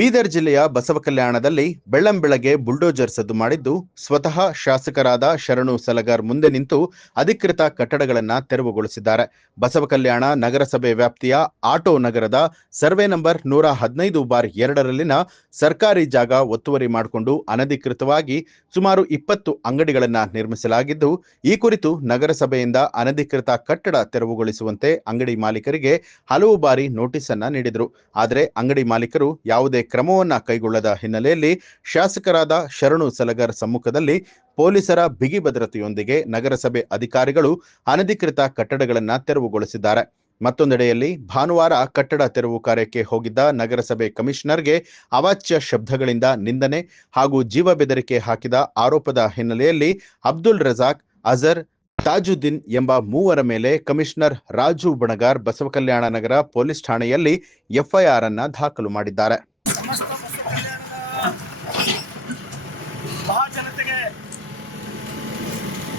ಬೀದರ್ ಜಿಲ್ಲೆಯ ಬಸವಕಲ್ಯಾಣದಲ್ಲಿ ಬೆಳ್ಳಂಬೆಳಗ್ಗೆ ಬುಲ್ಡೋಜರ್ ಸದ್ದು ಮಾಡಿದ್ದು ಸ್ವತಃ ಶಾಸಕರಾದ ಶರಣು ಸಲಗರ್ ಮುಂದೆ ನಿಂತು ಅಧಿಕೃತ ಕಟ್ಟಡಗಳನ್ನು ತೆರವುಗೊಳಿಸಿದ್ದಾರೆ. ಬಸವಕಲ್ಯಾಣ ನಗರಸಭೆ ವ್ಯಾಪ್ತಿಯ ಆಟೋ ನಗರದ ಸರ್ವೆ ನಂಬರ್ 115/2ರಲ್ಲಿನ ಸರ್ಕಾರಿ ಜಾಗ ಒತ್ತುವರಿ ಮಾಡಿಕೊಂಡು ಅನಧಿಕೃತವಾಗಿ ಸುಮಾರು 20 ಅಂಗಡಿಗಳನ್ನು ನಿರ್ಮಿಸಲಾಗಿದ್ದು, ಈ ಕುರಿತು ನಗರಸಭೆಯಿಂದ ಅನಧಿಕೃತ ಕಟ್ಟಡ ತೆರವುಗೊಳಿಸುವಂತೆ ಅಂಗಡಿ ಮಾಲೀಕರಿಗೆ ಹಲವು ಬಾರಿ ನೋಟಿಸ್ ಅನ್ನ ನೀಡಿದರು. ಆದರೆ ಅಂಗಡಿ ಮಾಲೀಕರು ಯಾವುದೇ ಕ್ರಮವನ್ನ ಕೈಗೊಳ್ಳದ ಹಿನ್ನೆಲೆಯಲ್ಲಿ ಶಾಸಕರಾದ ಶರಣು ಸಲಗರ್ ಸಮ್ಮುಖದಲ್ಲಿ ಪೊಲೀಸರ ಬಿಗಿ ಭದ್ರತೆಯೊಂದಿಗೆ ನಗರಸಭೆ ಅಧಿಕಾರಿಗಳು ಅನಧಿಕೃತ ಕಟ್ಟಡಗಳನ್ನು ತೆರವುಗೊಳಿಸಿದ್ದಾರೆ. ಮತ್ತೊಂದೆಡೆಯಲ್ಲಿ ಭಾನುವಾರ ಕಟ್ಟಡ ತೆರವು ಕಾರ್ಯಕ್ಕೆ ಹೋಗಿದ್ದ ನಗರಸಭೆ ಕಮಿಷನರ್ಗೆ ಅವಾಚ್ಯ ಶಬ್ದಗಳಿಂದ ನಿಂದನೆ ಹಾಗೂ ಜೀವ ಬೆದರಿಕೆ ಹಾಕಿದ ಆರೋಪದ ಹಿನ್ನೆಲೆಯಲ್ಲಿ ಅಬ್ದುಲ್ ರಜಾಕ್, ಅಜರ್, ತಾಜುದ್ದೀನ್ ಎಂಬ ಮೂವರ ಮೇಲೆ ಕಮಿಷನರ್ ರಾಜು ಬಣಗಾರ್ ಬಸವಕಲ್ಯಾಣ ನಗರ ಪೊಲೀಸ್ ಠಾಣೆಯಲ್ಲಿ ಎಫ್ಐಆರ್ ಅನ್ನ ದಾಖಲು ಮಾಡಿದ್ದಾರೆ. ಮಹಾಜನತೆಗೆ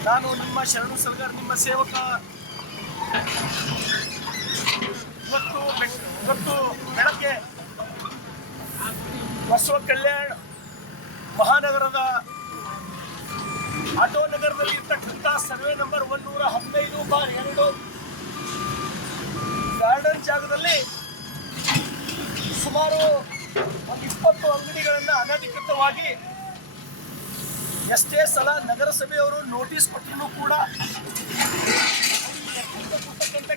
ನಾನು ನಿಮ್ಮ ಶರಣು ಸಲಗರ್ ನಿಮ್ಮ ಸೇವಕ ಇವತ್ತು ಬೆಳಗ್ಗೆ ಬಸವ ಕಲ್ಯಾಣ ಮಹಾನಗರದ ಆಟೋ ನಗರದಲ್ಲಿ ಇರ್ತಕ್ಕಂಥ ಸರ್ವೆ ನಂಬರ್ 115/2 ಗಾರ್ಡನ್ ಜಾಗದಲ್ಲಿ ಸುಮಾರು 20 ಅಂಗಡಿಗಳನ್ನು ಅನಧಿಕೃತವಾಗಿ ಎಷ್ಟೇ ಸಲ ನಗರಸಭೆಯವರು ನೋಟಿಸ್ ಕೊಟ್ಟರೂ ಕೂಡ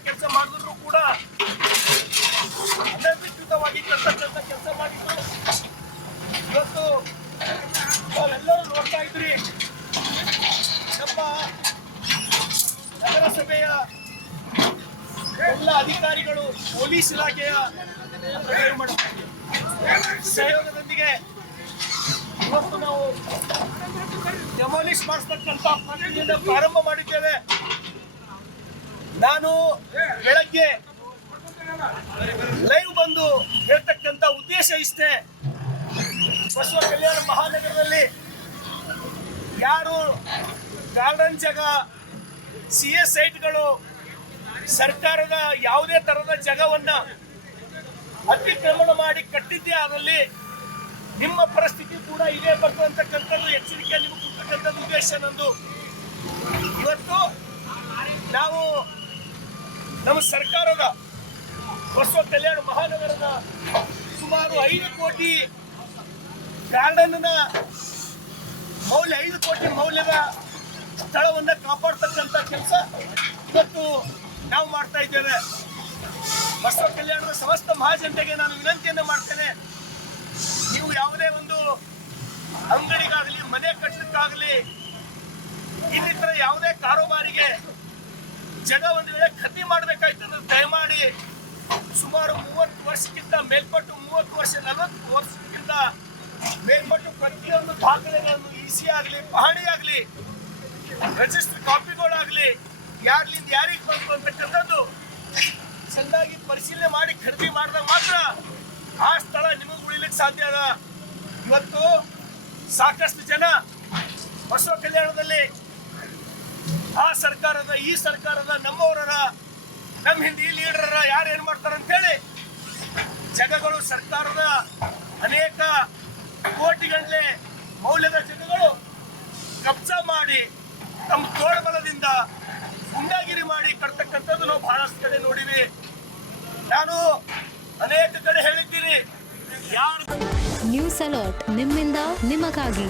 ಕೆಲಸ ಮಾಡಿದ್ರು ಕೂಡ ಅನಧಿಕೃತವಾಗಿ ಕಟ್ಟತಕ್ಕಂಥ ಕೆಲಸ ಮಾಡಿದ್ರು. ಇವತ್ತು ನಾವೆಲ್ಲರೂ ನೋಡ್ತಾ ಇದ್ರಿ, ನಮ್ಮ ನಗರಸಭೆಯ ಎಲ್ಲ ಅಧಿಕಾರಿಗಳು ಪೊಲೀಸ್ ಇಲಾಖೆಯ ಸಹಯೋಗದೊಂದಿಗೆ ಇವತ್ತು ನಾವು ಡೆಮಾಲಿಷ್ ಮಾಡಿಸ್ತಕ್ಕಂಥ ಪ್ರಕ್ರಿಯೆಯನ್ನು ಪ್ರಾರಂಭ ಮಾಡಿದ್ದೇವೆ. ನಾನು ಬೆಳಗ್ಗೆ ಲೈವ್ ಬಂದು ಹೇಳ್ತಕ್ಕಂಥ ಉದ್ದೇಶ ಇಷ್ಟೇ, ಬಸವ ಕಲ್ಯಾಣ ಮಹಾನಗರದಲ್ಲಿ ಯಾರು ಗಾರ್ಡನ್ ಜಾಗ, CS ಸೈಟ್ಗಳು, ಸರ್ಕಾರದ ಯಾವುದೇ ತರಹದ ಜಾಗವನ್ನ ಅತಿಕ್ರಮಣ ಮಾಡಿ ಕಟ್ಟಿದ್ದೇ ಆದಲ್ಲಿ ನಿಮ್ಮ ಪರಿಸ್ಥಿತಿ ಕೂಡ ಇದೇ ಬರ್ತಕ್ಕಂಥದ್ದು ಎಚ್ಚರಿಕೆ ನಿಮಗೆ ಕೊಡ್ತಕ್ಕಂಥದ್ದು ಉದ್ದೇಶ ನಂದು. ಇವತ್ತು ನಾವು ನಮ್ಮ ಸರ್ಕಾರದ ಬಸವ ಕಲ್ಯಾಣ ಮಹಾನಗರದ ಸುಮಾರು 5 ಕೋಟಿ ಗಾರ್ಡನ್ ಮೌಲ್ಯ 5 ಕೋಟಿ ಮೌಲ್ಯದ ಸ್ಥಳವನ್ನ ಕಾಪಾಡ್ತಕ್ಕಂಥ ಕೆಲಸ ಇವತ್ತು ನಾವು ಮಾಡ್ತಾ ಇದ್ದೇವೆ. ಬಸವ ಕಲ್ಯಾಣದ ಸಮಸ್ತ ಮಹಾಜನತೆಗೆ ನಾನು ವಿನಂತಿಯನ್ನು ಮಾಡ್ತೇನೆ, ನೀವು ಯಾವುದೇ ಒಂದು ಅಂಗಡಿಗಾಗಲಿ, ಮನೆ ಕಟ್ಟಕ್ಕಾಗಲಿ, ಇನ್ನಿತರ ಯಾವುದೇ ಕಾರೋಬಾರಿಗೆ ಜಾಗ ಒಂದು ವೇಳೆ ಖರೀದಿ ಮಾಡಬೇಕಾಯ್ತಂದ್ರೆ ದಯಮಾಡಿ ಸುಮಾರು 30 ವರ್ಷಕ್ಕಿಂತ ಮೇಲ್ಪಟ್ಟು 30 ವರ್ಷ 40 ವರ್ಷಕ್ಕಿಂತ ಮೇಲ್ಪಟ್ಟು ಪ್ರತಿಯೊಂದು ದಾಖಲೆಗಳನ್ನು EC ಆಗಲಿ, ಪಹಣಿ ಆಗಲಿ, ರಿಜಿಸ್ಟರ್ ಕಾಪಿಗಳಾಗಲಿ ಯಾರ್ಲಿಂದ ಯಾರಿಗೆ ಬಂತು ಅಂತಕ್ಕಂಥದ್ದು ಚೆನ್ನಾಗಿ ಪರಿಶೀಲನೆ ಮಾಡಿ ಖರೀದಿ ಮಾಡಿದಾಗ ಮಾತ್ರ ಆ ಸ್ಥಳ ನಿಮಗೆ ಉಳಿಲಿಕ್ಕೆ ಸಾಧ್ಯ ಅದ. ಇವತ್ತು ಸಾಕಷ್ಟು ಜನ ಬಸವ ಕಲ್ಯಾಣದಲ್ಲಿ ಆ ಸರ್ಕಾರದ, ಈ ಸರ್ಕಾರದ, ನಮ್ಮವರ, ನಮ್ಮ ಹಿಂದೆ ಈ ಲೀಡರ್ ಯಾರು ಏನ್ ಮಾಡ್ತಾರೆ ಅಂತೇಳಿ ಜಾಗಗಳು, ಸರ್ಕಾರದ ಅನೇಕ ಕೋಟಿಗಟ್ಟಲೆ ಮೌಲ್ಯದ ಜಾಗಗಳು ಕಬ್ಜಾ ಮಾಡಿ ತಮ್ಮ ತೋಳ್ಬಲದಿಂದ ಗುಂಡಾಗಿರಿ ಮಾಡಿ ಕಟ್ತಕ್ಕಂಥದ್ದು ನಾವು ಬಹಳಷ್ಟು ಕಡೆ ನೋಡಿವಿ. ನಾನು ಅನೇಕ ಕಡೆ ಹೇಳಿದ್ದೀನಿ. ನ್ಯೂಸ್ ಅಲರ್ಟ್ ನಿಮ್ಮಿಂದ ನಿಮಗಾಗಿ.